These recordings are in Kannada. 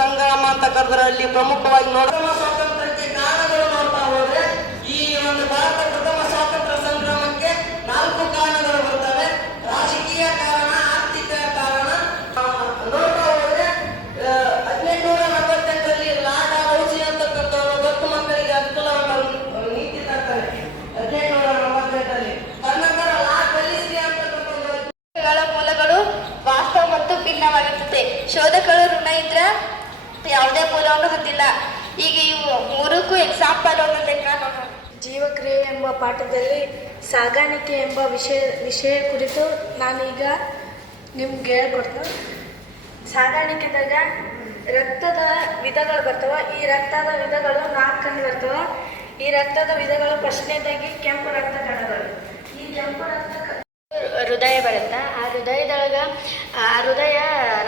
ಸಂಗ್ರಾಮ ಅಂತ ಕರೆದ್ರಲ್ಲಿ ಪ್ರಮುಖವಾಗಿ ಪ್ರಥಮ ಸ್ವಾತಂತ್ರ್ಯಕ್ಕೆ ಕಾರಣಗಳು ನೋಡ್ತಾ ಹೋದ್ರೆ ಈ ಒಂದು ಭಾರತ ಪ್ರಥಮ ಸ್ವಾತಂತ್ರ್ಯ ಸಂಗ್ರಾಮಕ್ಕೆ 4 ಕಾರಣಗಳು ಬರ್ತವೆ. ರಾಜಕೀಯ ಕಾರಣ, ಆರ್ಥಿಕ ಕಾರಣ. ನೋಡ್ತಾ ಹೋದ್ರೆ 1848ರಲ್ಲಿ ಲಾರ್ಡ್ ಡಲ್ಹೌಸಿ ಅಂತಕ್ಕಂಥವರು ದತ್ತು ಮಕ್ಕಳಿಗೆ ಅನುಕೂಲವನ್ನು ನೀತಿ ತರ್ತಾರೆ. 1848ರಲ್ಲಿ ತದನಂತರ ಲಾರ್ಡ್ ವೆಲ್ಲಿಸ್ಲಿ ಅಂತಕ್ಕಂಥವರು ಮೂಲಗಳು ವಾಸ್ತವ ಮತ್ತು ಭಿನ್ನವಾಗಿರುತ್ತದೆ. ಶೋಧಕರು ಋಣ ಇದ್ರ ಯಾವುದೇ ಮೂಲವನ್ನು ಹೊಂದಿಲ್ಲ. ಈಗ ಇವು 3ಕ್ಕೂ ಎಕ್ಸಾಂಪಲ್ ನೋಡೋಣ. ಜೀವಕ್ರಿಯೆ ಎಂಬ ಪಾಠದಲ್ಲಿ ಸಾಗಾಣಿಕೆ ಎಂಬ ವಿಷಯ ಕುರಿತು ನಾನೀಗ ನಿಮ್ಗೆ ಹೇಳ್ಕೊಡ್ತೀನಿ. ಸಾಗಾಣಿಕೆದಾಗ ರಕ್ತದ ವಿಧಗಳು ಬರ್ತವ. ಈ ರಕ್ತದ ವಿಧಗಳು 4 ಕಂಡು ಬರ್ತವ. ಈ ರಕ್ತದ ವಿಧಗಳು ಫಸ್ಟ್ನೇದಾಗಿ ಕೆಂಪು ರಕ್ತ ಕಣಗಳು. ಈ ಕೆಂಪು ರಕ್ತ ಹೃದಯ ಬರುತ್ತೆ. ಆ ಹೃದಯ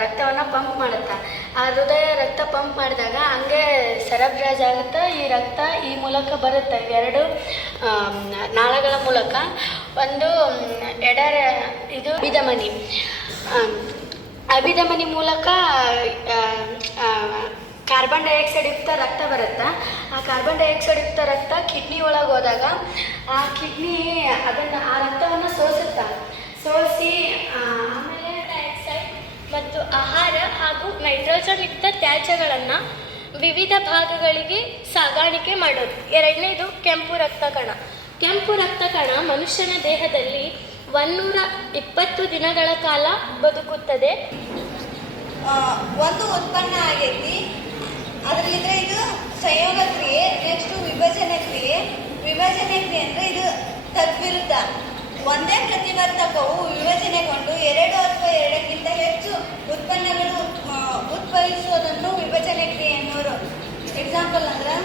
ರಕ್ತವನ್ನು ಪಂಪ್ ಮಾಡುತ್ತೆ. ಆ ಹೃದಯ ರಕ್ತ ಪಂಪ್ ಮಾಡಿದಾಗ ಹಂಗೆ ಸರಬರಾಜು ಆಗುತ್ತೆ. ಈ ರಕ್ತ ಈ ಮೂಲಕ ಬರುತ್ತೆ, ಇವೆರಡು ನಾಳಗಳ ಮೂಲಕ. ಒಂದು ಇದು ಅಭಿಧಮನಿ ಮೂಲಕ ಕಾರ್ಬನ್ ಡೈಆಕ್ಸೈಡ್ ಯುಕ್ತ ರಕ್ತ ಬರುತ್ತೆ. ಆ ಕಾರ್ಬನ್ ಡೈಆಕ್ಸೈಡ್ ಯುಕ್ತ ರಕ್ತ ಕಿಡ್ನಿ ಒಳಗೆ ಹೋದಾಗ ಆ ಕಿಡ್ನಿ ಆ ರಕ್ತವನ್ನು ಸೋಸಿ ಆಮೇಲೆ ಡೈಆಕ್ಸೈಡ್ ಮತ್ತು ಆಹಾರ ಹಾಗೂ ನೈಟ್ರೋಜನ್ ಯುಕ್ತ ತ್ಯಾಜ್ಯಗಳನ್ನು ವಿವಿಧ ಭಾಗಗಳಿಗೆ ಸಾಗಾಣಿಕೆ ಮಾಡೋದು. 2ನೇದು ಕೆಂಪು ರಕ್ತ ಕಣ. ಕೆಂಪು ರಕ್ತ ಕಣ ಮನುಷ್ಯನ ದೇಹದಲ್ಲಿ 120 ದಿನಗಳ ಕಾಲ ಬದುಕುತ್ತದೆ. ಒಂದು ಉತ್ಪನ್ನ ಆಗೈತಿ, ಅದರಿಂದ ಇದು ಸಂಯೋಗ ಕ್ರಿಯೆ. ನೆಕ್ಸ್ಟ್ ವಿಭಜನೆ ಕ್ರಿಯೆ. ಅಂದರೆ ಇದು ತದ್ವಿರುದ್ಧ. ಒಂದೇ ಪ್ರತಿವರ್ತಕವು ವಿಭಜನೆಗೊಂಡು 2 ಅಥವಾ 2ಕ್ಕಿಂತ ಹೆಚ್ಚು ಉತ್ಪನ್ನಗಳು ಉತ್ಪಾದಿಸುವುದನ್ನು ವಿಭಜನೆ ಕ್ರಿಯೆ ಎನ್ನುವರು. ಎಕ್ಸಾಂಪಲ್ ಅಂದ್ರೆ